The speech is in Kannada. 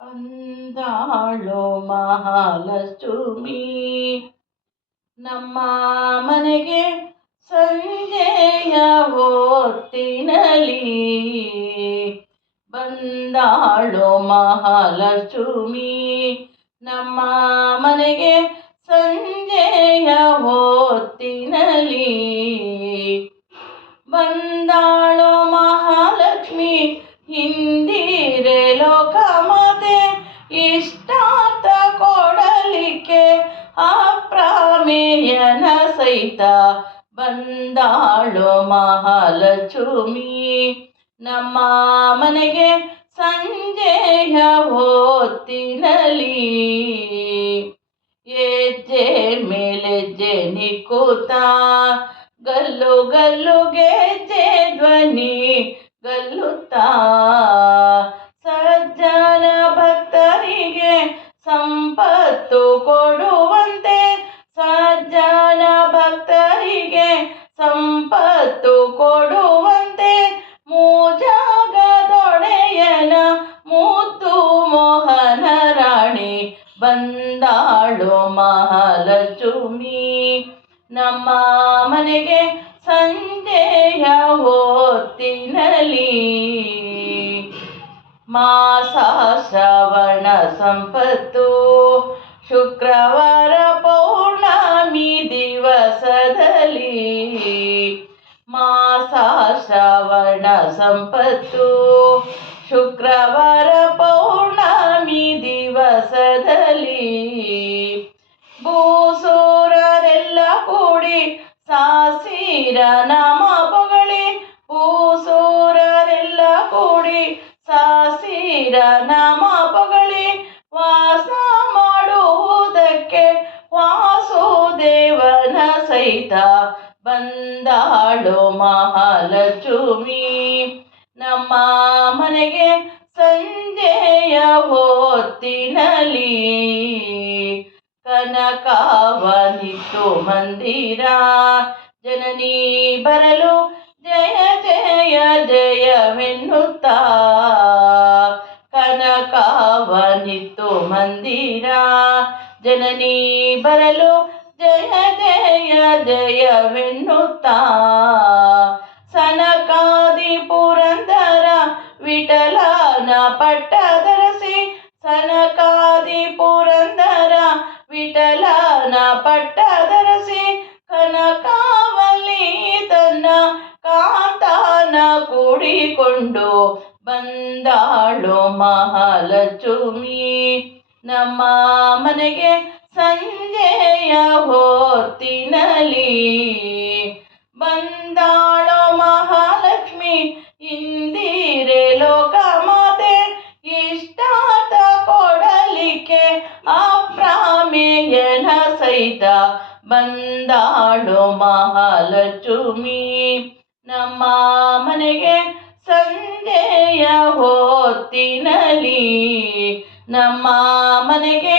ಅಂದಾಳೋ ಮಹಾಲಕ್ಷ್ಮಿ ನಮ್ಮ ಮನೆಗೆ ಸಂಜೆಯ ಹೊತ್ತಿನಲಿ ಬಂದಾಳೋ ಮಹಾಲಕ್ಷ್ಮಿ ನಮ್ಮ ಮನೆಗೆ ಸಂಜೆಯ ಹೊತ್ತಿನಲಿ ಬಂದಾಳೋ ಮಹಾಲಕ್ಷ್ಮಿ ಹಿಂದಿರೆ ಲೋಕಮಾತೆ ಇಷ್ಟಾರ್ಥ ಕೊಡಲಿಕ್ಕೆ ಅಪ್ರಮೇಯನ ಸಹಿತ ಬಂದಾಳೋ ಮಹಾಲಕ್ಷ್ಮಿ ನಮ್ಮ ಮನೆಗೆ ಸಂಜೆಯ ಹೊತ್ತಿನಲಿ ಹೆಜ್ಜೆ ಮೇಲೆಜ್ಜೆ ನಿಕ್ಕುತ್ತ ಗಲ್ಲು ಗಲ್ಲು ಗೆಜ್ಜೆ ಧ್ವನಿ ಗಲ್ಲುತ್ತಾ ಸಜ್ಜನ ಭಕ್ತರಿಗೆ ಸಂಪತ್ತು ಕೊಡುವಂತೆ ಸಜ್ಜನ ಭಕ್ತರಿಗೆ ಸಂಪತ್ತು ಕೊಡುವಂತೆ ಮೂಜಾಗದೊಡೆಯನ ಮುದ್ದು ಮೋಹನ ರಾಣಿ ಬಂದಾಳೋ ಮಹಾಲಕ್ಷ್ಮಿ ನಮ್ಮ ಮನೆಗೆ ಸಂಜೆಯ ಹೊತ್ತಿನಲಿ ಮಾಸ ಶ್ರವಣ ಸಂಪತ್ತು ಶುಕ್ರವಾರ ಪೌರ್ಣಮಿ ದಿವಸದಲ್ಲಿ ಮಾಸ ಶ್ರವಣ ಸಂಪತ್ತು ಶುಕ್ರವಾರ ಪೌರ್ಣಮಿ ದಿವಸದಲ್ಲಿ ಭೂಸೂರರೆಲ್ಲ ಕೂಡಿ ಸಾಸಿರ ನಾಮ ಪೊಗಳಿ ಭೂಸೂರರೆಲ್ಲ ಕೂಡಿ ಸಾಸಿರ ನಾಮ ಪೊಗಳಿ ವಾಸ ಮಾಡುವುದಕ್ಕೆ ವಾಸುದೇವನ ಸಹಿತ ಬಂದಾಳೋ ಮಹಾಲಕ್ಷ್ಮಿ ನಮ್ಮ ಮನೆಗೆ ಸಂಜೆಯ ಹೊತ್ತಿನಲಿ ಕನಕವನಿತ್ತು ಮಂದಿರ ಜನನಿ ಬರಲು ಜಯ ಜಯ ಜಯವೆನ್ನುತ್ತಾ ಕನಕವನಿತ್ತು ಮಂದಿರ ಜನನಿ ಬರಲು ಜಯ ಜಯ ಜಯವೆನ್ನುತ್ತಾ ಸನಕಾದಿ ಪುರಂದರ ವಿಠಲನ ಪಟ್ಟಧರಿಸಿ ಸನಕಾದಿ ಪುರಂದರ ವಿಠಲನ ಪಟ್ಟಧರಿಸಿ ಕನಕಾವಲ್ಲಿ ತನ್ನ ಕಾಂತನ ಕೂಡಿಕೊಂಡು ಬಂದಾಳೋ ಮಹಾಲಕ್ಷ್ಮಿ ನಮ್ಮ ಮನೆಗೆ ಸಂಜೆಯ ಹೊತ್ತಿನಲಿ ಬಂದಾಳೋ ಮಹಾಲಕ್ಷ್ಮಿ ಇಂದಿರೆ ಲೋಕಮಾತೆ ಇಷ್ಟಾರ್ಥ ಕೊಡಲಿಕ್ಕೆ ಅಪ್ರಮೇಯನ ಸಹಿತ ಬಂದಾಳೋ ಮಹಾಲಕ್ಷ್ಮಿ ನಮ್ಮ ಮನೆಗೆ ಸಂಜೆಯ ಹೊತ್ತಿನಲಿ ನಮ್ಮ ಮನೆಗೆ